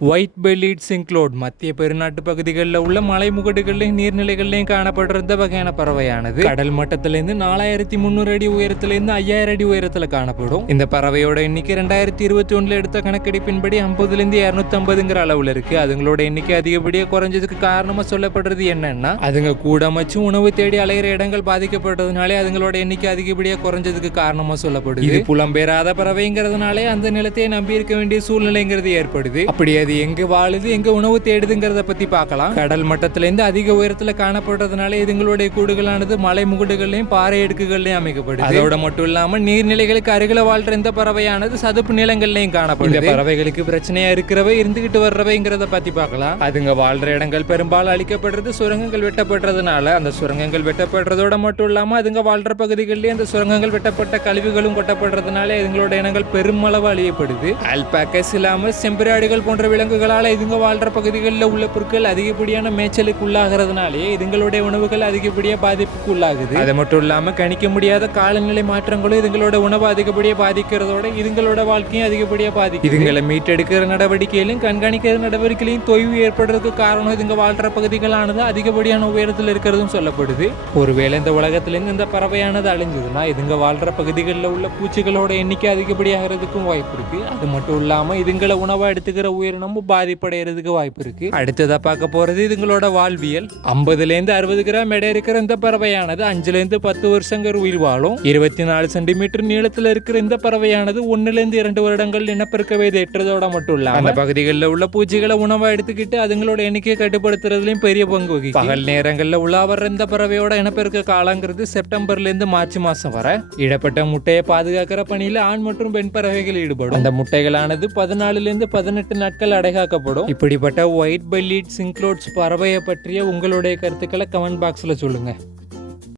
White bellied சிங்க்லோட் மத்திய பெருநாட்டு பகுதிகளில் உள்ள மலைமுகடுகள்லையும் நீர்நிலைகள்லையும் காணப்படுற இந்த வகையான பறவையானது கடல் மட்டத்திலிருந்து 4300 அடி உயரத்திலிருந்து 5000 அடி உயரத்துல காணப்படும். இந்த பறவையோட எண்ணிக்கை 2021 எடுத்த கணக்கெடுப்பின்படி 50லிருந்து 250ங்கிற அளவுல இருக்கு. அதுங்களோட எண்ணிக்கை அதிகப்படியா குறைஞ்சதுக்கு காரணமா சொல்லப்படுறது என்னன்னா, அதுங்க கூடமைச்சு உணவு தேடி அலைகிற இடங்கள் பாதிக்கப்படுறதுனாலே அதுங்களோட எண்ணிக்கை அதிகப்படியா குறைஞ்சதுக்கு காரணமா சொல்லப்படுது. இது புலம்பெயராத பறவைங்கிறதுனாலே அந்த நிலத்தையே நம்பி இருக்க வேண்டிய சூழ்நிலைங்கிறது ஏற்படுது. அப்படியே அது எங்க வாழுது, எங்க உணவு தேடுதுங்கிறத பத்தி பார்க்கலாம். கடல் மட்டத்திலிருந்து அதிக உயரத்துல காணப்படுறதுனால இதுங்களுடைய கூடுகளானது மலை முகடுகள்லயும் பாறை அடுக்குகள்லயும் அமைக்கப்படுது. அதோட மட்டும் இல்லாம நீர்நிலைகளுக்கு அருகில வாழ்ற இந்த பறவையானது சதுப்பு நிலங்கள்லயும் காணப்படுது. இந்த பறவைகளுக்கு பிரச்சனையா இருக்கிறவை இருந்துகிட்டு வர்றவைங்கிறத பத்தி பார்க்கலாம். அதுங்க வாழ்ற இடங்கள் பெரும்பாலும் அழிக்கப்படுறது சுரங்கங்கள் வெட்டப்படுறதுனால. அந்த சுரங்கங்கள் வெட்டப்படுறதோட மட்டும் இல்லாம அதுங்க வாழ்ற பகுதிகளிலேயே அந்த சுரங்கங்கள் வெட்டப்பட்ட கழிவுகளும் கொட்டப்படுறதுனால இதுங்களோட இனங்கள் பெருமளவு அழியப்படுது. அல்பாக்கஸ் இல்லாம செம்பராடுகள் போன்ற விலங்குகளால் இதுங்க வாழ்ற பகுதிகளில் உள்ள பொருட்கள் அதிகப்படியான மேய்ச்சலுக்கு உள்ளாகிறதுனாலே இதுங்களுடைய உணவுகள் அதிகப்படியாக பாதிப்புக்கு உள்ளாகுது. அது மட்டும் இல்லாம கணிக்க முடியாத காலநிலை மாற்றங்களும் இதுங்களோட உணவு அதிகப்படியாக பாதிக்கிறதோட இதுங்களோட வாழ்க்கையும் அதிகப்படியாக பாதிக்கும். இதுங்களை மீட்டெடுக்கிற நடவடிக்கையிலும் கண்காணிக்கிற நடவடிக்கையிலும் தொய்வு ஏற்படுறதுக்கு காரணம் இதுங்க வாழ்ற பகுதிகளானது அதிகப்படியான உயரத்தில் இருக்கிறதும் சொல்லப்படுது. ஒருவேளை இந்த உலகத்திலிருந்து இந்த பறவையானது அழிஞ்சதுன்னா இதுங்க வாழ்ற பகுதிகளில் உள்ள பூச்சிகளோட எண்ணிக்கை அதிகப்படியாகிறதுக்கும் வாய்ப்பு இருக்கு. அது மட்டும் இல்லாம இதுங்களை உணவா எடுத்துக்கிற உயிரினம் பாதிப்படைகிறதுக்கு வாய்ப்பு இருக்கு. அடுத்ததா பார்க்க போறது இதுங்களோட வாழ்வியல். 50லேருந்து 60 கிராம் எடை இருக்கிற இந்த பறவையானது 5லேருந்து 10 வருஷங்கள் உயிர் வாழும். 24 சென்டிமீட்டர் நீளத்துல இருக்கிற இந்த பறவையானது 1லேருந்து 2 வருடங்கள் இனப்பெருக்க வயது எட்டுறதோட மட்டும் இல்லாம அந்த பகுதிகளில் உள்ள பூச்சிகளை உணவா எடுத்துக்கிட்டு அதுங்களோட எண்ணிக்கையை கட்டுப்படுத்துறதுலயும் பெரிய பங்கு வகிக்கும். பகல் நேரங்களில் உலாவற இந்த பறவையோட இனப்பெருக்க காலங்கிறது செப்டம்பர்லேருந்து மார்ச் மாசம் வரை. இடப்பட்ட முட்டையை பாதுகாக்கிற பணியில ஆண் மற்றும் பெண் பறவைகள் ஈடுபடும். அந்த முட்டைகளானது 14லேருந்து 18 நாட்கள் அடைகாக்கப்படும். இப்படிப்பட்ட ஒயிட் பெல்லிட் சிங்க்லோட்ஸ் பறவையை பற்றிய உங்களுடைய கருத்துக்களை கமெண்ட் பாக்ஸ்ல சொல்லுங்க.